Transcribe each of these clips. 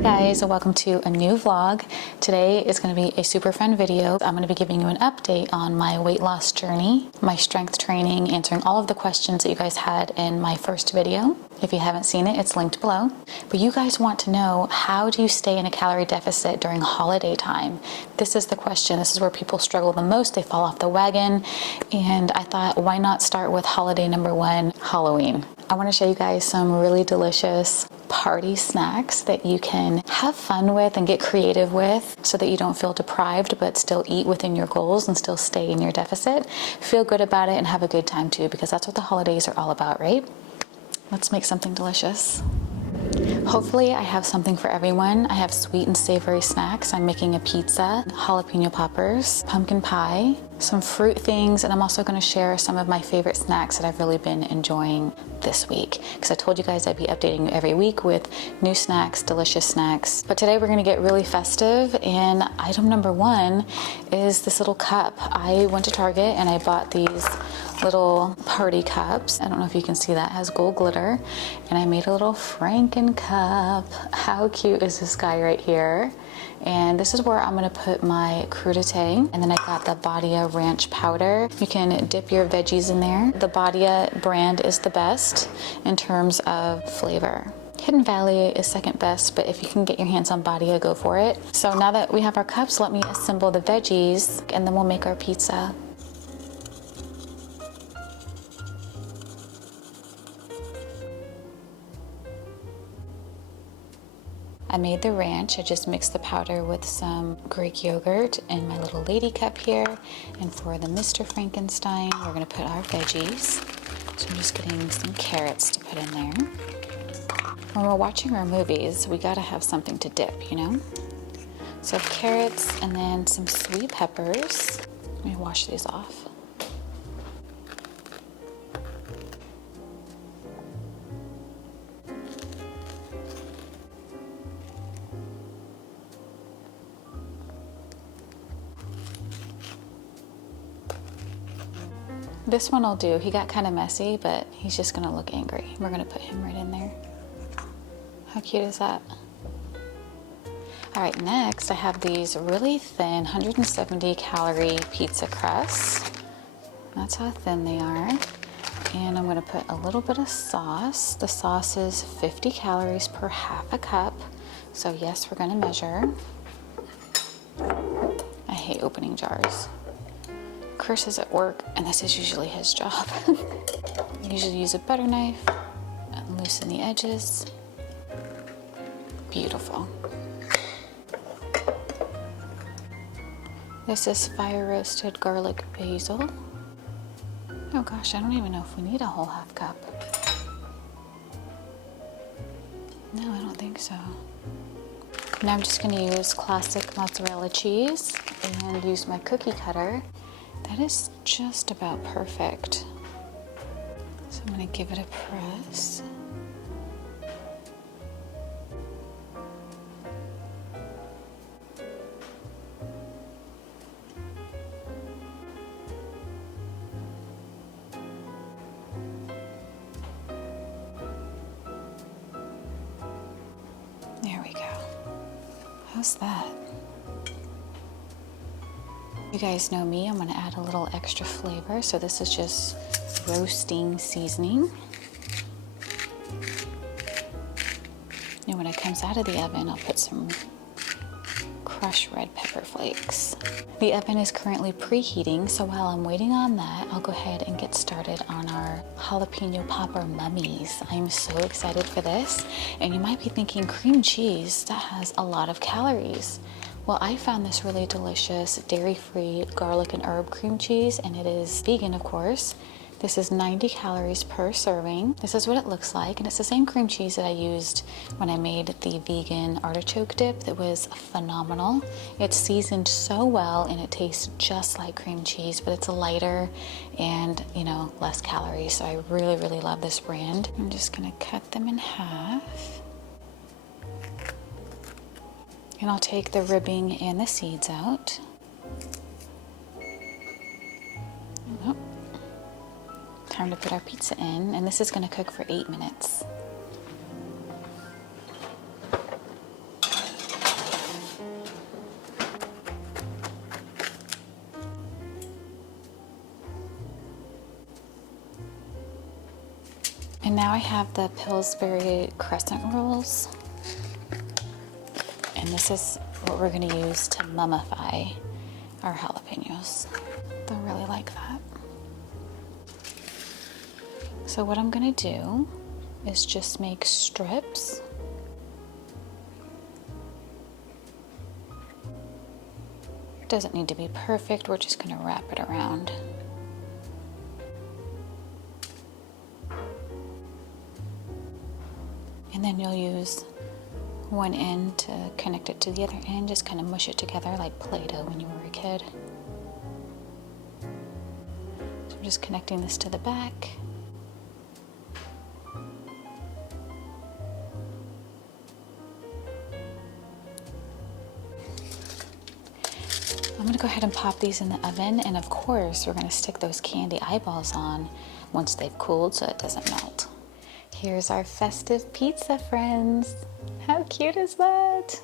Hi guys, and welcome to a new vlog. Today is going to be a super fun video. I'm going to be giving you an update on my weight loss journey, my strength training, answering all of the questions that you guys had in my first video. If you haven't seen it, it's linked below. But you guys want to know, how do you stay in a calorie deficit during holiday time? This is the question. This is where people struggle the most. They fall off the wagon. And I thought, why not start with holiday number one, Halloween? I want to show you guys some really delicious party snacks that you can have fun with and get creative with so that you don't feel deprived but still eat within your goals and still stay in your deficit. Feel good about it and have a good time too, because that's what the holidays are all about, right? Let's make something delicious. Hopefully I have something for everyone. I have sweet and savory snacks. I'm making a pizza, jalapeno poppers, pumpkin pie, some fruit things, and I'm also going to share some of my favorite snacks that I've really been enjoying this week, because I told you guys I'd be updating you every week with new snacks, delicious snacks. But today we're going to get really festive, and item number one is this little cup. I went to Target and I bought these little party cups. I don't know if you can see that, it has gold glitter, and I made a little Franken cup. How cute is this guy right here? And this is where I'm gonna put my crudité. And then I got the Badia ranch powder. You can dip your veggies in there. The Badia brand is the best in terms of flavor. Hidden Valley is second best, but if you can get your hands on Badia, go for it. So now that we have our cups, let me assemble the veggies and then we'll make our pizza. I made the ranch. I just mixed the powder with some Greek yogurt in my little lady cup here. And for the Mr. Frankenstein, we're gonna put our veggies. So I'm just getting some carrots to put in there. When we're watching our movies, we gotta have something to dip, you know? So carrots and then some sweet peppers. Let me wash these off. This one will do. He got kind of messy, but he's just gonna look angry. We're gonna put him right in there. How cute is that? All right, next I have these really thin 170 calorie pizza crusts. That's how thin they are. And I'm gonna put a little bit of sauce. The sauce is 50 calories per half a cup. So yes, we're gonna measure. I hate opening jars. Chris is at work, and this is usually his job. I usually use a butter knife and loosen the edges. Beautiful. This is fire roasted garlic basil. Oh gosh, I don't even know if we need a whole half cup. No, I don't think so. Now I'm just gonna use classic mozzarella cheese and use my cookie cutter. That is just about perfect. So I'm gonna give it a press. There we go. How's that? You guys know me, I'm gonna add a little extra flavor. So this is just roasting seasoning. And when it comes out of the oven, I'll put some crushed red pepper flakes. The oven is currently preheating, so while I'm waiting on that, I'll go ahead and get started on our jalapeno popper mummies. I'm so excited for this. And you might be thinking, cream cheese, that has a lot of calories. Well, I found this really delicious dairy-free garlic and herb cream cheese, and it is vegan, of course. This is 90 calories per serving. This is what it looks like, and it's the same cream cheese that I used when I made the vegan artichoke dip. That was phenomenal. It's seasoned so well, and it tastes just like cream cheese, but it's lighter and, you know, less calories. So I really, really love this brand. I'm just gonna cut them in half. And I'll take the ribbing and the seeds out. Oh. Time to put our pizza in, and this is going to cook for 8 minutes. And now I have the Pillsbury crescent rolls. And this is what we're gonna use to mummify our jalapenos. They'll really like that. So what I'm gonna do is just make strips. It doesn't need to be perfect, we're just gonna wrap it around. And then you'll use one end to connect it to the other end, just kind of mush it together like Play-Doh when you were a kid. So I'm just connecting this to the back. I'm gonna go ahead and pop these in the oven, and of course we're gonna stick those candy eyeballs on once they've cooled so it doesn't melt. Here's our festive pizza, friends. How cute is that?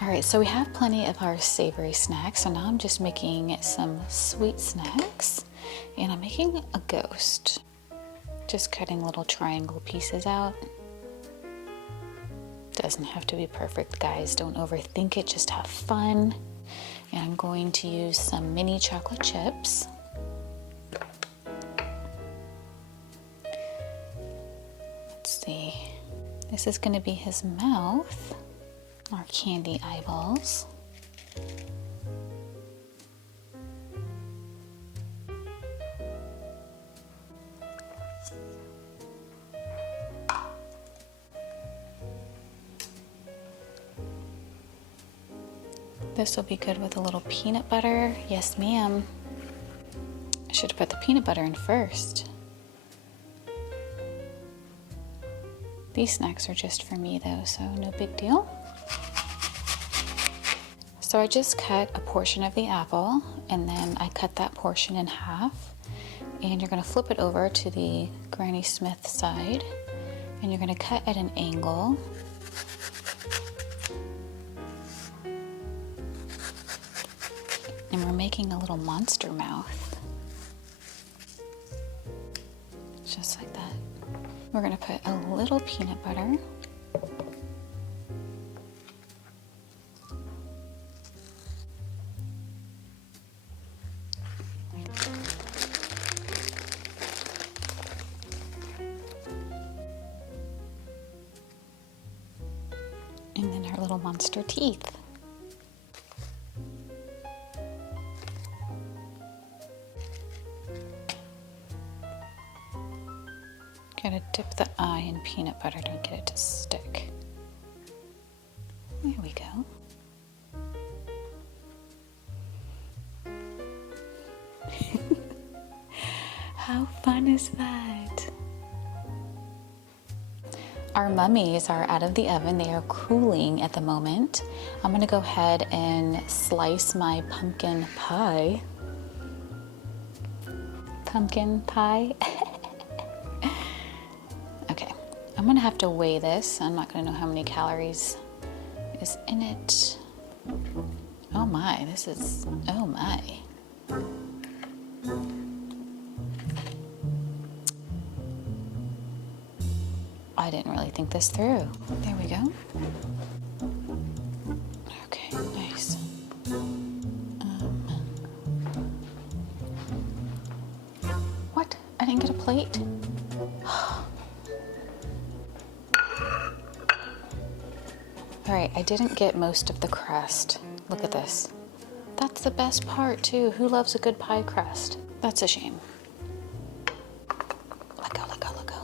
All right, so we have plenty of our savory snacks, so now I'm just making some sweet snacks, and I'm making a ghost. Just cutting little triangle pieces out. Doesn't have to be perfect, guys. Don't overthink it, just have fun. And I'm going to use some mini chocolate chips. Let's see. This is going to be his mouth, our candy eyeballs. This will be good with a little peanut butter. Yes, ma'am. I should have put the peanut butter in first. These snacks are just for me though, so no big deal. So I just cut a portion of the apple, and then I cut that portion in half, and you're gonna flip it over to the Granny Smith side, and you're gonna cut at an angle. And we're making a little monster mouth. Just like that. We're gonna put a little peanut butter. And then our little monster teeth. Gotta dip the eye in peanut butter to get it to stick. There we go. How fun is that? Our mummies are out of the oven. They are cooling at the moment. I'm gonna go ahead and slice my pumpkin pie. Pumpkin pie. Okay, I'm gonna have to weigh this. I'm not gonna know how many calories is in it. Oh my, this is, oh my. I didn't really think this through. There we go. Okay, nice. What? I didn't get a plate? All right, I didn't get most of the crust. Look at this. That's the best part too. Who loves a good pie crust? That's a shame. Let go, let go, let go.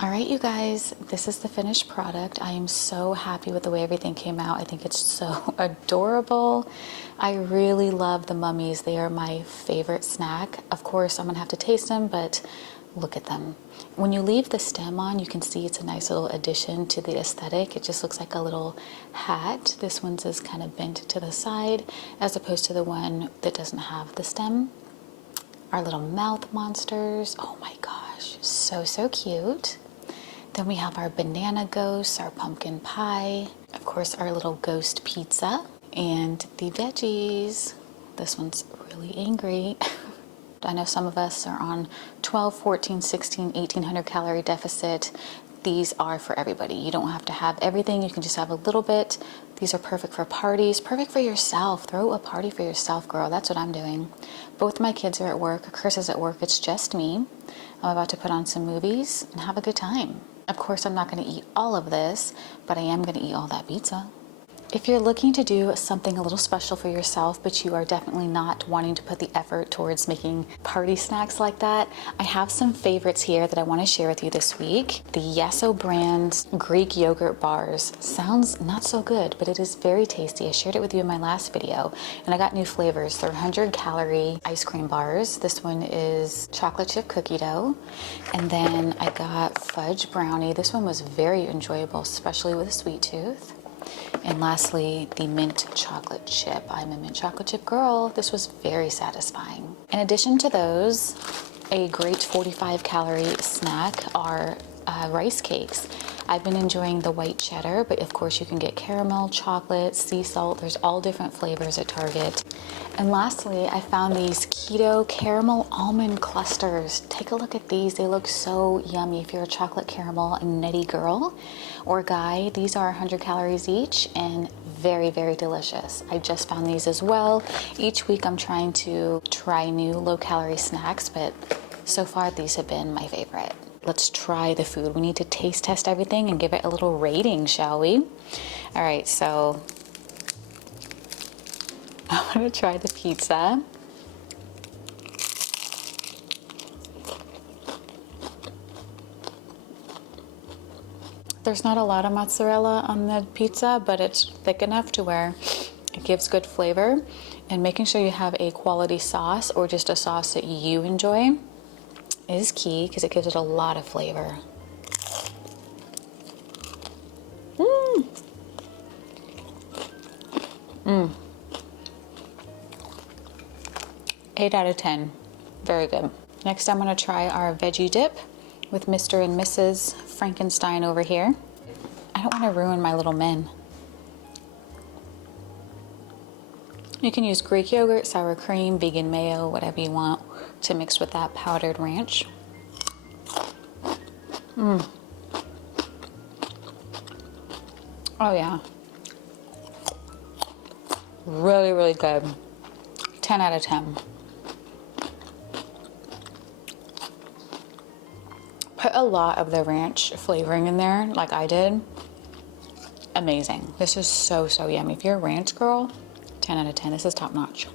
All right, you guys, this is the finished product. I am so happy with the way everything came out. I think it's so adorable. I really love the mummies. They are my favorite snack. Of course, I'm gonna have to taste them, but look at them. When you leave the stem on, you can see it's a nice little addition to the aesthetic. It just looks like a little hat. This one's is kind of bent to the side as opposed to the one that doesn't have the stem. Our little mouth monsters. Oh my gosh, so, so cute. Then we have our banana ghosts, our pumpkin pie, of course our little ghost pizza, and the veggies. This one's really angry. I know some of us are on 12, 14, 16, 1800 calorie deficit. These are for everybody. You don't have to have everything. You can just have a little bit. These are perfect for parties, perfect for yourself. Throw a party for yourself, girl. That's what I'm doing. Both my kids are at work. Chris is at work. It's just me. I'm about to put on some movies and have a good time. Of course, I'm not going to eat all of this, but I am going to eat all that pizza. If you're looking to do something a little special for yourself, but you are definitely not wanting to put the effort towards making party snacks like that, I have some favorites here that I want to share with you this week. The Yeso brand Greek yogurt bars. Sounds not so good, but it is very tasty. I shared it with you in my last video, and I got new flavors. They're 100 calorie ice cream bars. This one is chocolate chip cookie dough, and then I got fudge brownie. This one was very enjoyable, especially with a sweet tooth. And lastly, the mint chocolate chip. I'm a mint chocolate chip girl. This was very satisfying. In addition to those, a great 45 calorie snack are rice cakes. I've been enjoying the white cheddar, but of course you can get caramel, chocolate, sea salt. There's all different flavors at Target. And lastly, I found these keto caramel almond clusters. Take a look at these. They look so yummy if you're a chocolate caramel and nutty girl or guy. These are 100 calories each and very, very delicious. I just found these as well. Each week I'm trying to try new low calorie snacks, but so far these have been my favorite. Let's try the food. We need to taste test everything and give it a little rating, shall we? All right, so I'm gonna try the pizza. There's not a lot of mozzarella on the pizza, but it's thick enough to where it gives good flavor. And making sure you have a quality sauce or just a sauce that you enjoy is key because it gives it a lot of flavor. 8 out of 10. Very good. Next, I'm gonna try our veggie dip with Mr. and Mrs. Frankenstein over here. I don't wanna ruin my little men. You can use Greek yogurt, sour cream, vegan mayo, whatever you want to mix with that powdered ranch. Oh yeah. Really, really good. 10 out of 10. Put a lot of the ranch flavoring in there, like I did. Amazing. This is so, so yummy. If you're a ranch girl, 10 out of 10. This is top notch.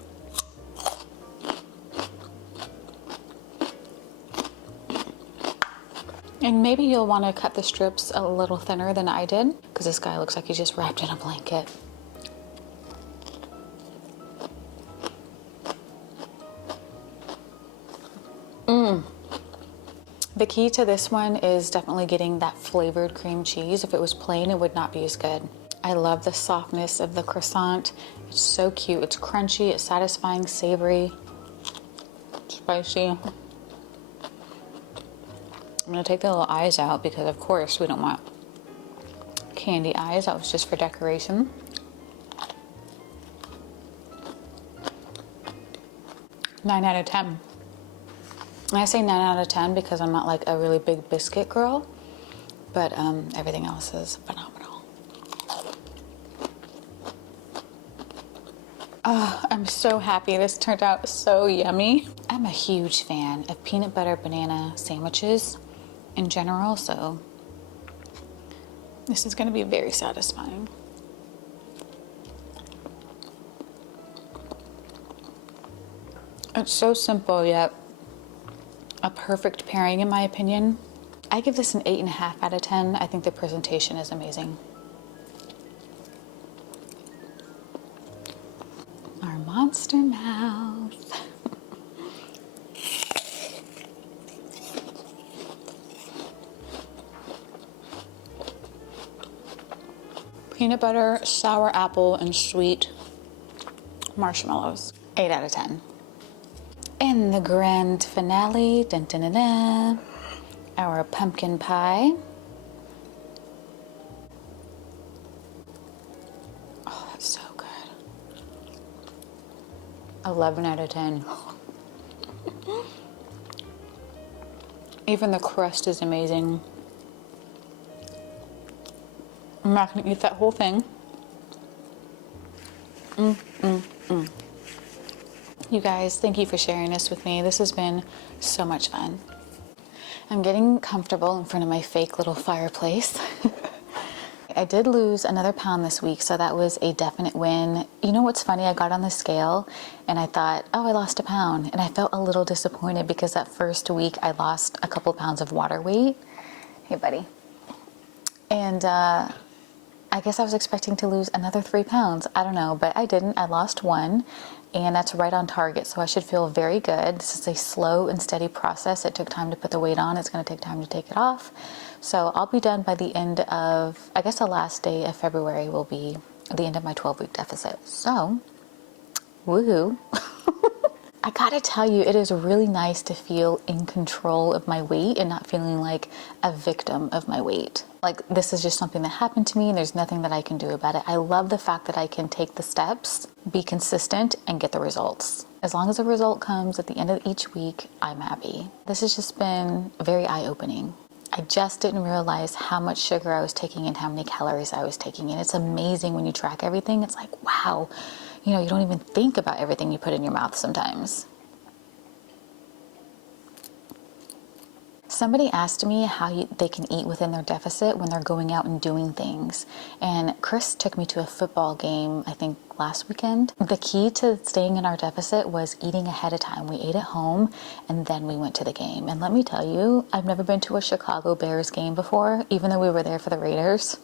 And maybe you'll want to cut the strips a little thinner than I did, because this guy looks like he's just wrapped in a blanket. The key to this one is definitely getting that flavored cream cheese. If it was plain, it would not be as good. I love the softness of the croissant. It's so cute. It's crunchy, it's satisfying, savory, spicy. I'm gonna take the little eyes out because of course we don't want candy eyes. That was just for decoration. Nine out of 10. And I say 9 out of 10 because I'm not like a really big biscuit girl, but everything else is phenomenal. Oh, I'm so happy. This turned out so yummy. I'm a huge fan of peanut butter banana sandwiches in general, so this is going to be very satisfying. It's so simple yet a perfect pairing in my opinion. I give this an 8.5 out of 10. I think the presentation is amazing. Our monster mouth. Peanut butter, sour apple, and sweet marshmallows. 8 out of 10. And the grand finale, dun, dun, dun, dun, our pumpkin pie. 11 out of 10. Even the crust is amazing. I'm not gonna eat that whole thing. You guys, thank you for sharing this with me. This has been so much fun. I'm getting comfortable in front of my fake little fireplace. I did lose another pound this week, so that was a definite win. You know what's funny? I got on the scale and I thought, oh, I lost a pound. And I felt a little disappointed because that first week I lost a couple pounds of water weight. Hey, buddy. And I guess I was expecting to lose another 3 pounds. I don't know, but I didn't. I lost 1, and that's right on target, so I should feel very good. This is a slow and steady process. It took time to put the weight on. It's going to take time to take it off. So I'll be done by the end of, I guess the last day of February will be the end of my 12-week deficit. So, woohoo. I gotta tell you, it is really nice to feel in control of my weight and not feeling like a victim of my weight. Like, this is just something that happened to me and there's nothing that I can do about it. I love the fact that I can take the steps, be consistent, and get the results. As long as the result comes at the end of each week, I'm happy. This has just been very eye-opening. I just didn't realize how much sugar I was taking and how many calories I was taking in. It's amazing when you track everything. It's like, wow, you know, you don't even think about everything you put in your mouth sometimes. Somebody asked me how they can eat within their deficit when they're going out and doing things. And Chris took me to a football game, I think last weekend. The key to staying in our deficit was eating ahead of time. We ate at home and then we went to the game. And let me tell you, I've never been to a Chicago Bears game before, even though we were there for the Raiders.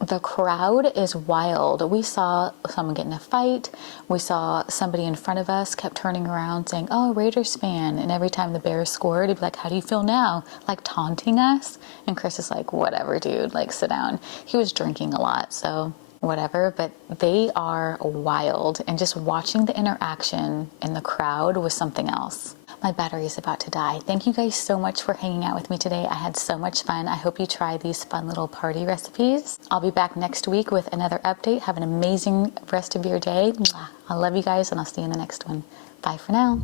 The crowd is wild. We saw someone get in a fight. We saw somebody in front of us kept turning around saying, oh, Raiders fan. And every time the Bears scored, he'd be like, how do you feel now? Like taunting us. And Chris is like, whatever, dude, like sit down. He was drinking a lot, so whatever. But they are wild. And just watching the interaction in the crowd was something else. My battery is about to die. Thank you guys so much for hanging out with me today. I had so much fun. I hope you try these fun little party recipes. I'll be back next week with another update. Have an amazing rest of your day. I love you guys, and I'll see you in the next one. Bye for now.